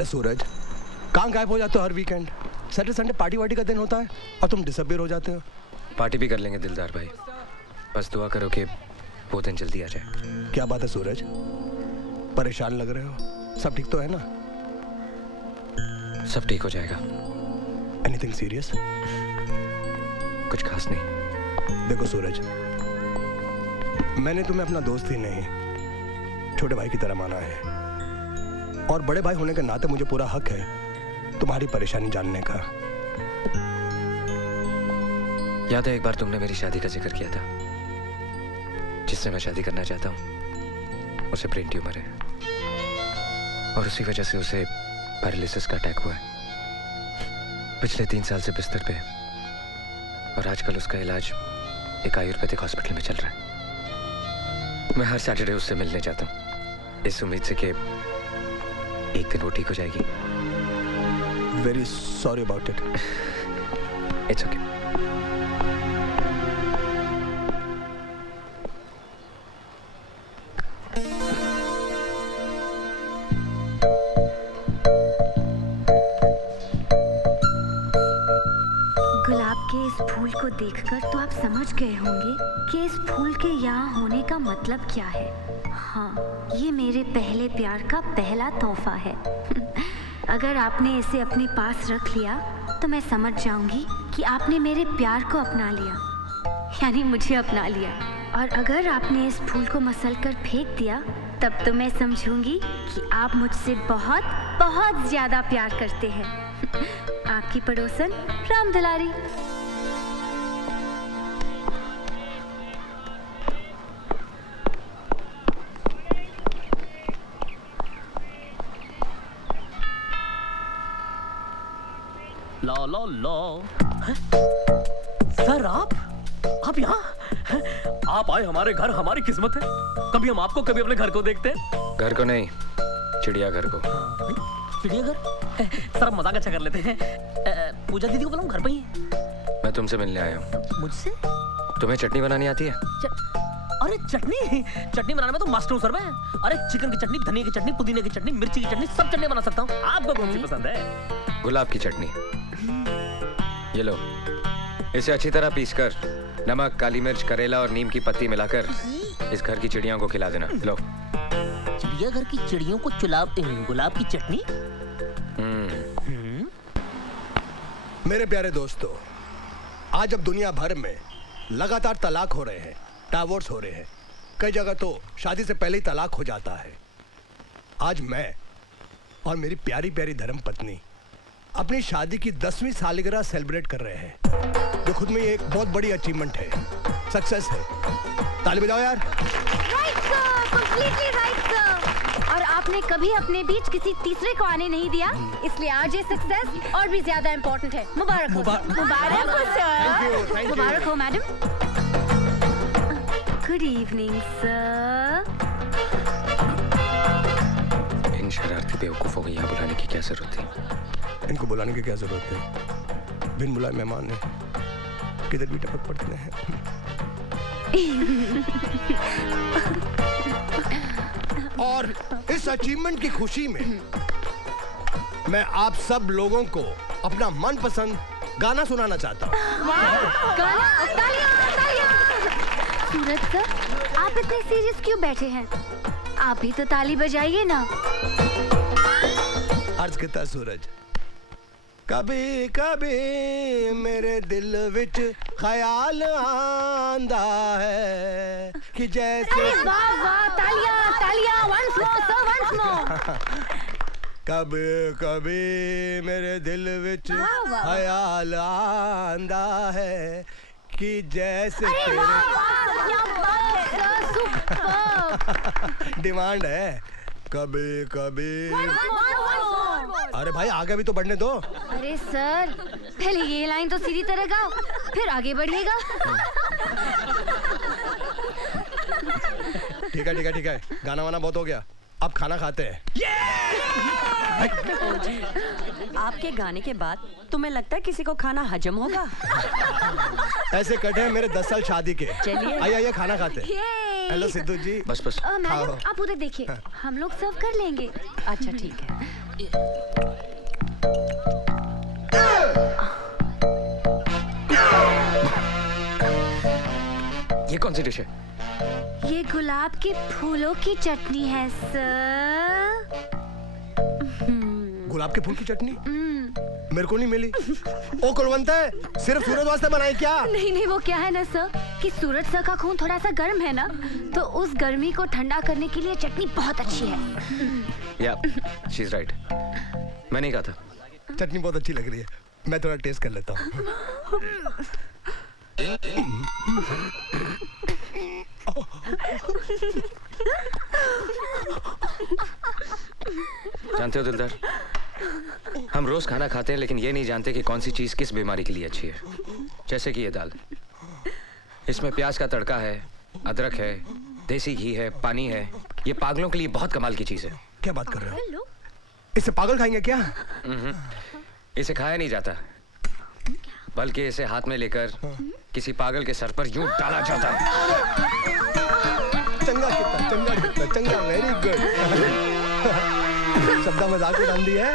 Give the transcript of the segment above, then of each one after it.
अरे सूरज, कहाँ गायब हो जाते हो हर वीकेंड? सैटरडे संडे पार्टी वार्टी का दिन होता है और तुम डिसअपीयर हो जाते हो। पार्टी भी कर लेंगे दिलदार भाई, बस दुआ करो कि वो दिन जल्दी आ जाए। क्या बात है सूरज, परेशान लग रहे हो? सब ठीक तो है ना? सब ठीक हो जाएगा। Anything serious? कुछ खास नहीं। देखो सूरज, मैंने तुम्हें अपना दोस्त ही नहीं छोटे भाई की तरह माना है, और बड़े भाई होने के नाते मुझे पूरा हक है तुम्हारी परेशानी जानने का। याद है एक बार तुमने मेरी शादी का जिक्र किया था? जिससे मैं शादी करना चाहता हूँ उसे ब्रेन ट्यूमर है और उसी वजह से उसे पैरालिसिस का अटैक हुआ है। पिछले 3 साल से बिस्तर पे है और आजकल उसका इलाज एक आयुर्वेदिक हॉस्पिटल में चल रहा है। मैं हर सैटरडे उससे मिलने जाता हूँ इस उम्मीद से कि एक दिन वो ठीक हो जाएगी। Very sorry about it. It's okay. देखकर तो आप समझ गए होंगे कि इस फूल के यहाँ होने का मतलब क्या है। हाँ, ये मेरे पहले प्यार का पहला तोहफा है। अगर आपने इसे अपने पास रख लिया तो मैं समझ जाऊंगी कि आपने मेरे प्यार को अपना लिया, यानी मुझे अपना लिया। और अगर आपने इस फूल को मसल कर फेंक दिया तब तो मैं समझूंगी कि आप मुझसे बहुत बहुत ज्यादा प्यार करते हैं। आपकी पड़ोसन राम दुलारी। ला ला ला। सर आप यहाँ? आप आए हमारे घर, हमारी किस्मत है। कभी हम आपको कभी अपने घर को देखते हैं। घर को नहीं, चिड़ियाघर को। चिड़ियाघर? सर हम मजाक अच्छा कर लेते हैं। पूजा दीदी को बुलाऊं, घर पे ही है। मैं तुमसे मिलने आया हूँ। मुझसे? तुम्हें चटनी बनानी आती है? अरे चटनी बनाने में तो मास्टर हूँ सर मैं। अरे चिकन की चटनी, धनिया की चटनी, पुदीने की चटनी, मिर्ची की चटनी, सब चटनी बना सकता हूँ। आपको कौन सी पसंद है? गुलाब की चटनी। ये लो, इसे अच्छी तरह पीसकर नमक, काली मिर्च, करेला और नीम की पत्ती मिलाकर इस घर की चिड़ियों को खिला देना। लो। चिड़ियाघर की चिड़ियों को गुलाब की चटनी? मेरे प्यारे दोस्तों, आज अब दुनिया भर में लगातार तलाक हो रहे हैं, डाइवोर्स हो रहे हैं। कई जगह तो शादी से पहले ही तलाक हो जाता है। आज मैं और मेरी प्यारी प्यारी धर्म पत्नी अपनी शादी की 10वीं सालगिरह सेलिब्रेट कर रहे हैं, जो खुद में एक बहुत बड़ी अचीवमेंट है, सक्सेस है। ताली बजाओ यार। Right sir, completely right sir. और आपने कभी अपने बीच किसी तीसरे को आने नहीं दिया, इसलिए आज ये सक्सेस और भी ज्यादा इम्पोर्टेंट है। मुबारक हो सर। मुबारक हो मैडम। Good evening sir. इन शरारती बेवकूफों को यहाँ बुलाने की क्या जरूरत थी? इनको बुलाने की क्या जरूरत है? बिन बुलाए मेहमान है, किधर भी टपक पड़ते हैं। और इस अचीवमेंट की खुशी में मैं आप सब लोगों को अपना मनपसंद गाना सुनाना चाहता हूँ। गाना? तालियां, तालियां। सूरज सर, आप इतने सीरियस क्यों बैठे हैं? आप भी तो ताली बजाइए ना। अर्ज किता सूरज, कभी कभी मेरे दिल विच ख्याल आंदा है कि जैसे। अरे वाह वाह, तालियां तालियां, once more sir, once more। कभी कभी मेरे दिल विच ख्याल आंदा है कि जैसे। अरे वाह वाह, क्या बात है सुपर। डिमांड है कभी कभी। अरे भाई आगे भी तो बढ़ने दो। अरे सर, पहले ये लाइन तो सीधी तरह गाओ, फिर आगे बढ़िएगा। ठीक है ठीक है ठीक है, गाना वाना बहुत हो गया, अब खाना खाते हैं। आपके गाने के बाद तुम्हें लगता है किसी को खाना हजम होगा? ऐसे कटे हैं मेरे 10 साल शादी के। चलिए आइए आइए खाना खाते हैं। हेलो सिद्धू जी। बस मैडम आप उधर देखिए, हम लोग सर्व कर लेंगे। अच्छा ठीक है। ये कौन सी डिश है? ये गुलाब के फूलों की चटनी है सर। गुलाब के फूल की चटनी मेरे को नहीं मिली। ओ कुलवंत है, सिर्फ सूरज वास्ते बनाई क्या? नहीं नहीं, वो क्या है ना सर कि सूरज सर का खून थोड़ा सा गर्म है ना, तो उस गर्मी को ठंडा करने के लिए चटनी बहुत अच्छी है। या शी इज राइट, मैं नहीं कहा था। चटनी बहुत अच्छी लग रही है, मैं थोड़ा टेस्ट कर लेता हूँ। जानते हो दिलदार, हम रोज खाना खाते हैं लेकिन ये नहीं जानते कि कौन सी चीज किस बीमारी के लिए अच्छी है। जैसे कि ये दाल, इसमें प्याज का तड़का है, अदरक है, देसी घी है, पानी है। ये पागलों के लिए बहुत कमाल की चीज है। क्या बात कर रहे हो? इसे पागल खाएंगे क्या? इसे खाया नहीं जाता, बल्कि इसे हाथ में लेकर किसी पागल के सर पर यूं डाला जाता है। चंगा कितना, चंगा कितना, चंगा, वेरी गुड। शब्दा मजाक उड़ान दी है।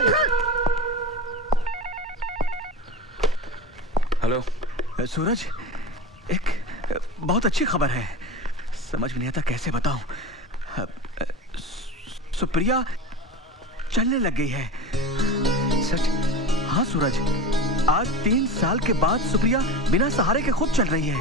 हेलो सूरज, एक बहुत अच्छी खबर है। समझ में नहीं आता कैसे बताऊं। सुप्रिया चलने लग गई है। सच? हाँ सूरज, आज 3 साल के बाद सुप्रिया बिना सहारे के खुद चल रही है।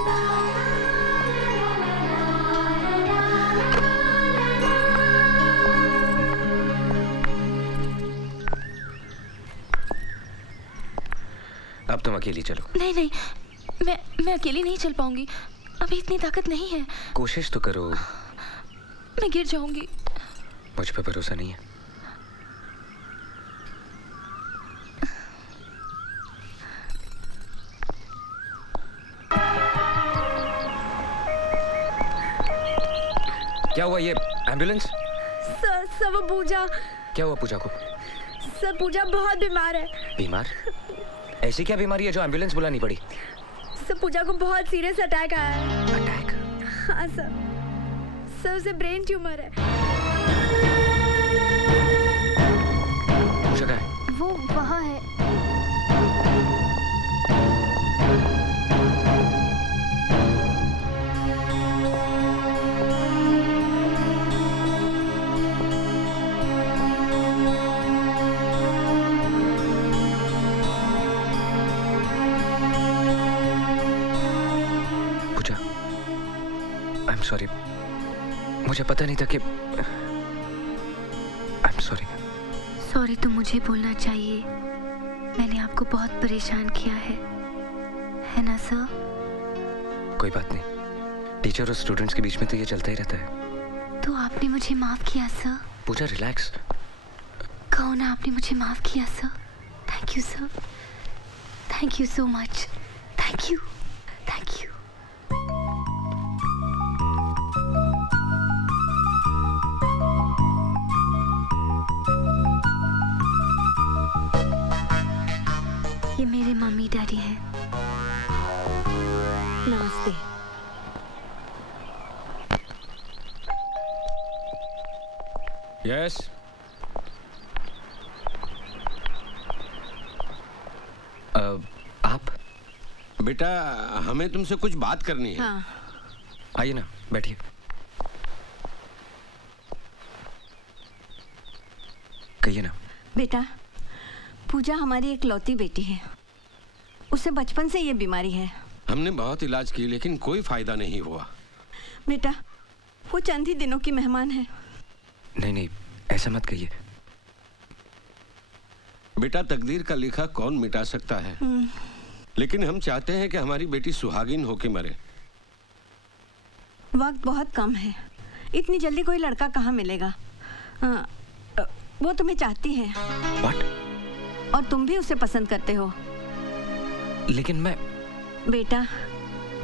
अब तुम अकेली चलो। नहीं नहीं, मैं अकेली नहीं चल पाऊंगी, अभी इतनी ताकत नहीं है। कोशिश तो करो। मैं गिर जाऊंगी। मुझ पे भरोसा नहीं है? क्या हुआ? ये एम्बुलेंस? सर वो पूजा। क्या हुआ पूजा को? सर पूजा बहुत बीमार है। बीमार? ऐसी क्या बीमारी है जो एम्बुलेंस बुलानी पड़ी? सर पूजा को बहुत सीरियस अटैक आया है। अटैक? हाँ सर उसे ब्रेन ट्यूमर है। पूजा कहाँ है? वो वहाँ है। सॉरी, मुझे पता नहीं था कि आई एम सॉरी। सॉरी तो मुझे बोलना चाहिए, मैंने आपको बहुत परेशान किया है ना सर? कोई बात नहीं, टीचर और स्टूडेंट्स के बीच में तो ये चलता ही रहता है। तो आपने मुझे माफ किया सर? पूजा रिलैक्स। कहो ना आपने मुझे माफ किया sir. Thank you sir, thank you so much, thank you, thank you. ये मेरे मम्मी डैडी हैं। नमस्ते। यस। आप? बेटा, हमें तुमसे कुछ बात करनी है। हाँ। आइए ना, बैठिए। कहिए ना। बेटा, पूजा हमारी एक लौती बेटी है, उसे बचपन से ये बीमारी है। हमने बहुत इलाज की लेकिन कोई फायदा नहीं हुआ। बेटा, वो चंद ही दिनों की मेहमान है। नहीं नहीं, ऐसा मत कहिए। बेटा, तकदीर का लिखा कौन मिटा सकता है, लेकिन हम चाहते हैं कि हमारी बेटी सुहागिन होके मरे। वक्त बहुत कम है, इतनी जल्दी कोई लड़का कहाँ मिलेगा। वो तुम्हें चाहती है। What? और तुम भी उसे पसंद करते हो। लेकिन मैं... बेटा,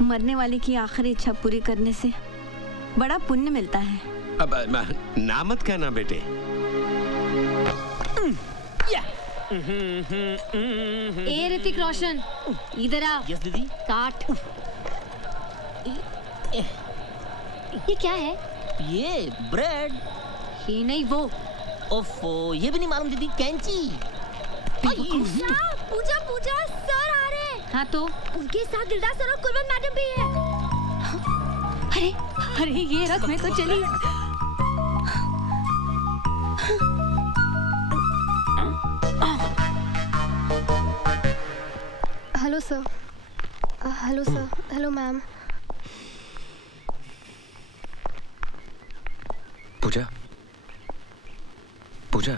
मरने वाले की आखिरी इच्छा पूरी करने से बड़ा पुण्य मिलता है। अब ना मत कहना बेटे। ए ऋतिक रोशन, इधर आ। यस दीदी। काट। ये क्या है? ये ब्रेड। ये नहीं वो। ओफो, ये भी नहीं मालूम दीदी, कैंची। पूजा पूजा सर आ रहे हैं। हाँ तो उनके साथ दिलदार सर और कुर्बान मैडम भी है। अरे अरे ये रथ में तो चली। Hello sir, hello sir, hello ma'am. Pooja, Pooja,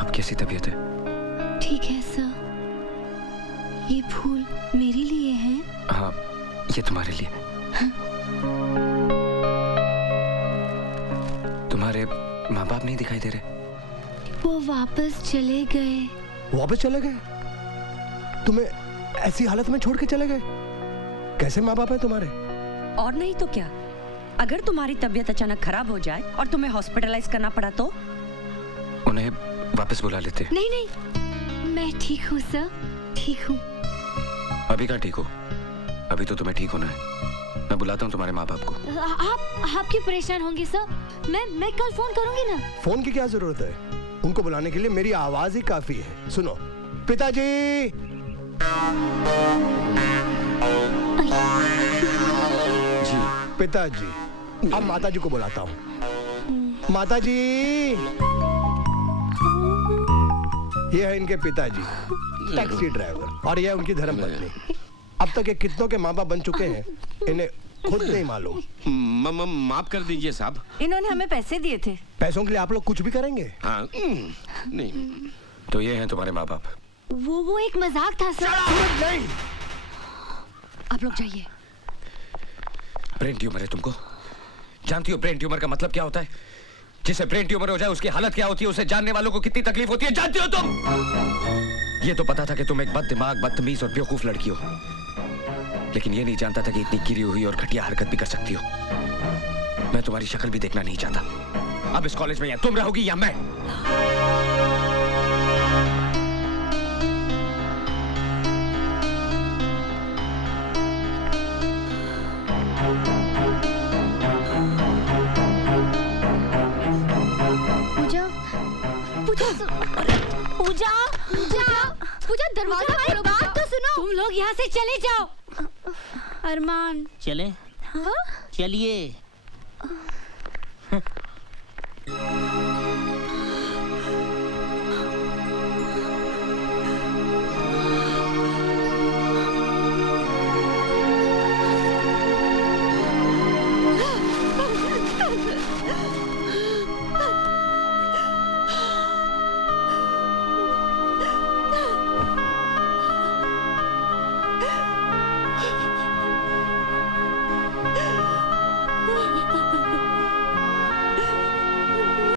अब कैसी तबीयत है? ठीक है सर। ये फूल मेरे लिए हैं? हाँ, ये तुम्हारे लिए। तुम्हारे माँ बाप नहीं दिखाई दे रहे? वो वापस चले गए। वापस चले गए? तुम्हें ऐसी हालत में छोड़ के चले गए? कैसे माँ बाप है तुम्हारे? और नहीं तो क्या, अगर तुम्हारी तबीयत अचानक खराब हो जाए और तुम्हें हॉस्पिटलाइज करना पड़ा तो? उन्हें वापस बुला लेते। नहीं नहीं, मैं ठीक हूँ सर, ठीक हूँ। अभी कहाँ ठीक हो? अभी तो तुम्हें ठीक होना है। मैं बुलाता हूँ तुम्हारे माँ बाप को। आप क्यों परेशान होंगे सर? मैं कल फोन करूंगी ना। फोन की क्या जरूरत है? उनको बुलाने के लिए मेरी आवाज ही काफी है। सुनो, पिताजी। जी पिताजी, अब माताजी को बुलाता हूँ। माताजी, ये है इनके पिताजी, टैक्सी ड्राइवर, और ये है उनकी धर्मपत्नी। अब तक ये कितनों के माँ बाप बन चुके हैं, इन्हें खुद नहीं मालूम। माफ कर दीजिए साहब। इन्होंने हमें पैसे दिए थे। पैसों के लिए आप लोग कुछ भी करेंगे? हाँ, नहीं। तो ये हैं तुम्हारे माँ बाप। वो एक मजाक था सर। नहीं, आप लोग जाइए। ब्रेन ट्यूमर है तुमको? जानती हो ब्रेन ट्यूमर का मतलब क्या होता है? जिसे ब्रेन ट्यूमर हो जाए उसकी हालत क्या होती है, उसे जानने वालों को कितनी तकलीफ होती है, जानती हो तुम? ये तो पता था कि तुम एक बददिमाग, बदतमीज और बेवकूफ लड़की हो, लेकिन ये नहीं जानता था कि इतनी गिरी हुई और घटिया हरकत भी कर सकती हो। मैं तुम्हारी शक्ल भी देखना नहीं चाहता। अब इस कॉलेज में या तुम रहोगी या मैं। पूजा पूजा पूजा पूजा पूजा, दरवाजा खोलो। बात तो सुनो। तुम लोग यहाँ से चले जाओ। अरमान, चले? हाँ? चलिए।